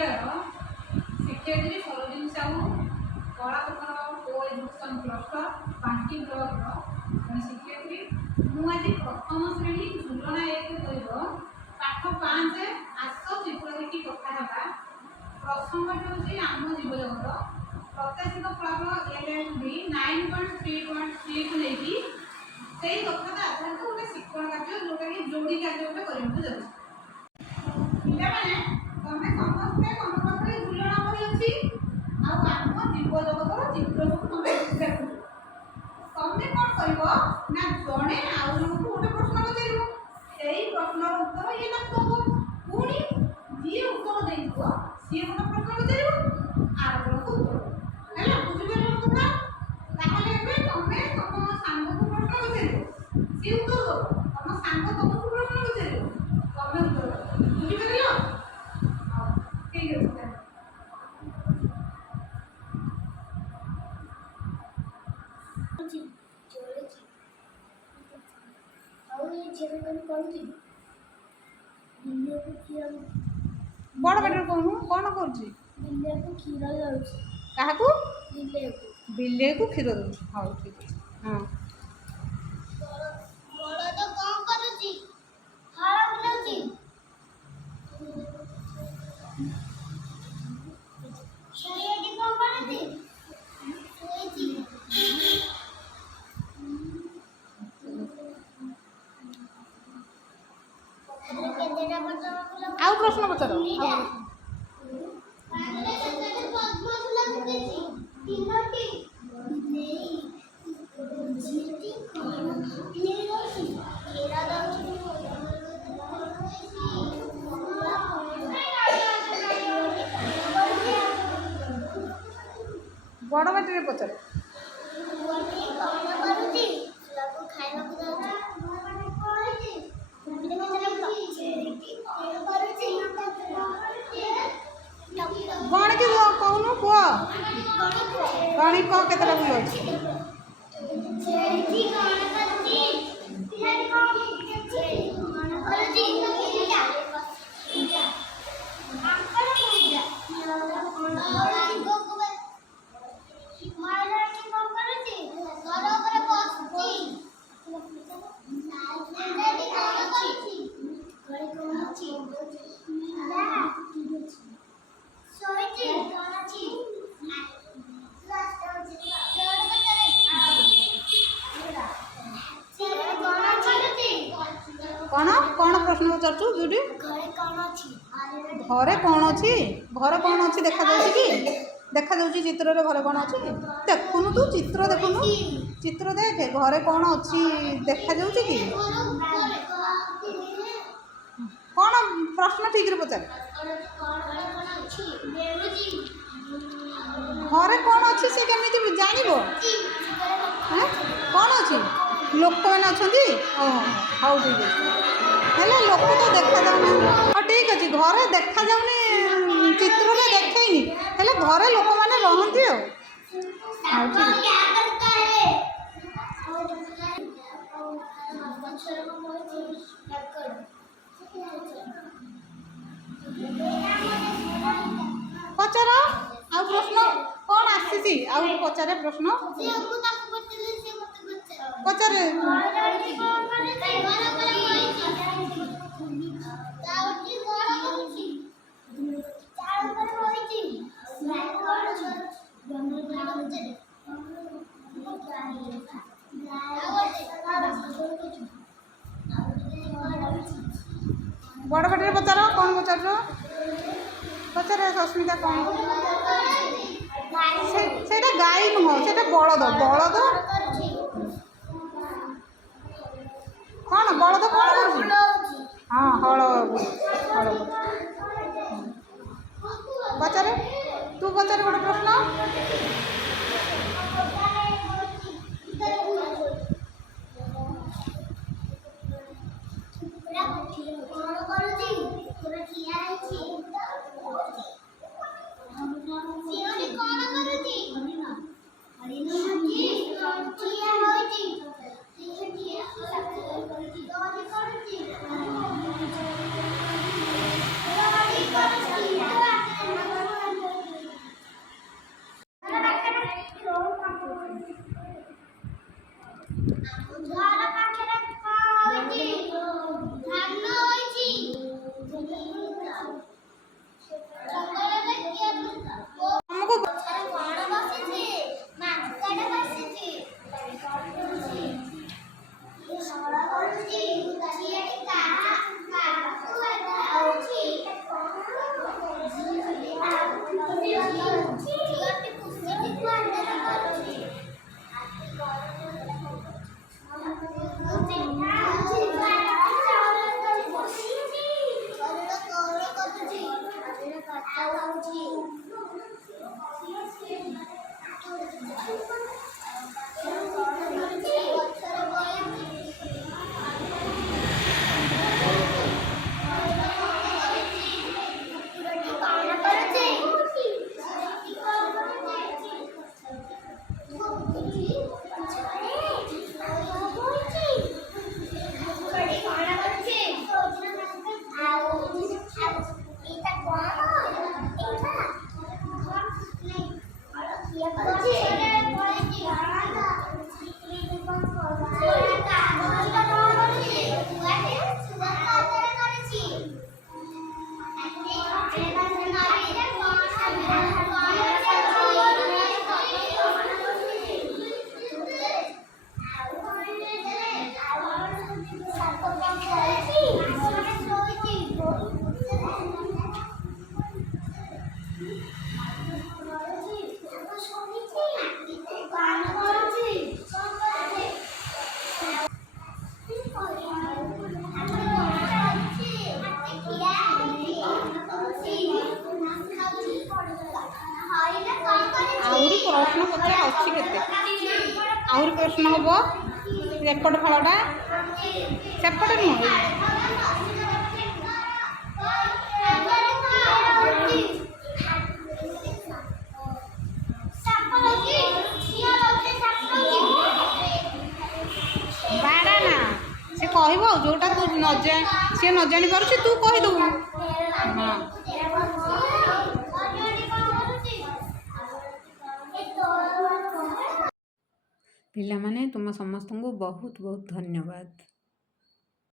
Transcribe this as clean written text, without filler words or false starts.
विद्यालय शिक्षयित्री सरोजिनी साहू कलापोखर को education cluster बांकी ब्लक शिक्षयित्री मुझे प्रथम श्रेणी झुलना एक पाठ 5 आस चित्र देखी कथा प्रसंग हूँ आम जीवजगत प्रत्याशित फलाफल एलएलबी 9.3.3 को लेकिन से कथा आधारित गोटे शिक्षण कार्य जोटा कि जोड़ी कार्य गोटे करने जाऊँ पे तुम समस्ते तुम पाखे झुलना बही अच्छी आम जीवजगतर चित्र सब तुम देखु तुम कौन कर ना जड़े आउ जन को गोटे प्रश्न पचार से प्रश्नर उत्तर ये ना दब पुणी जी उत्तर दे सी गोटे प्रश्न पचार आर जन को उत्तर है बुझिपार कथा ताहले तुम तुम सांग को प्रश्न पचार सी उत्तर दब तुम सांग तुमको प्रश्न पचार तुम उत्तर बुझिपार ठीक है बड़ बेटर कौन कौन बिले को क्षीर दौर हाँ ठीक है हाँ आउ प्रश्न पचार बड़ बेटे पचार गण के कहून कह गणी कह के भूल अच्छी कौन कौन प्रश्न पचारु जोटी घरे कौन अच्छी घर कौन अच्छी देखा जाऊँ कि देखा जाऊँ चित्र रे घरे कौन अच्छी देखुनु तू चित्र देखुनु चित्र देखे घरे कौन अच्छी देखा जाऊँ कि कौन प्रश्न ठीक रे पचार घरे कौन अच्छी से केमी जान कौन अच्छी लोक मैंने अच्छा हाँ ठीक है लोक तो देखा जाऊनी हाँ ठीक अच्छे घरे देखा जाऊनी चित्र में देखनी हेल्ले घरे लोक मैंने रहती हाँ पचार आ प्रश्न कौन आसी पचारे प्रश्न पचारे बड़ बेटे पचार कौन पचार पचारे सस्मिता कौन से गाई नुह से बलद बलद कौन बलद कौन हाँ हल हल पचारे तू पचारे गोटे प्रश्न आहुरी प्रश्न पचार अच्छी केते आहुरी प्रश्न हम एपट फलटा सेपट नुह बाड़ा ना से कह जोटा तू न सी न जानी पार तू कहीदेबू हाँ पिला माने तुम समस्त को बहुत बहुत धन्यवाद।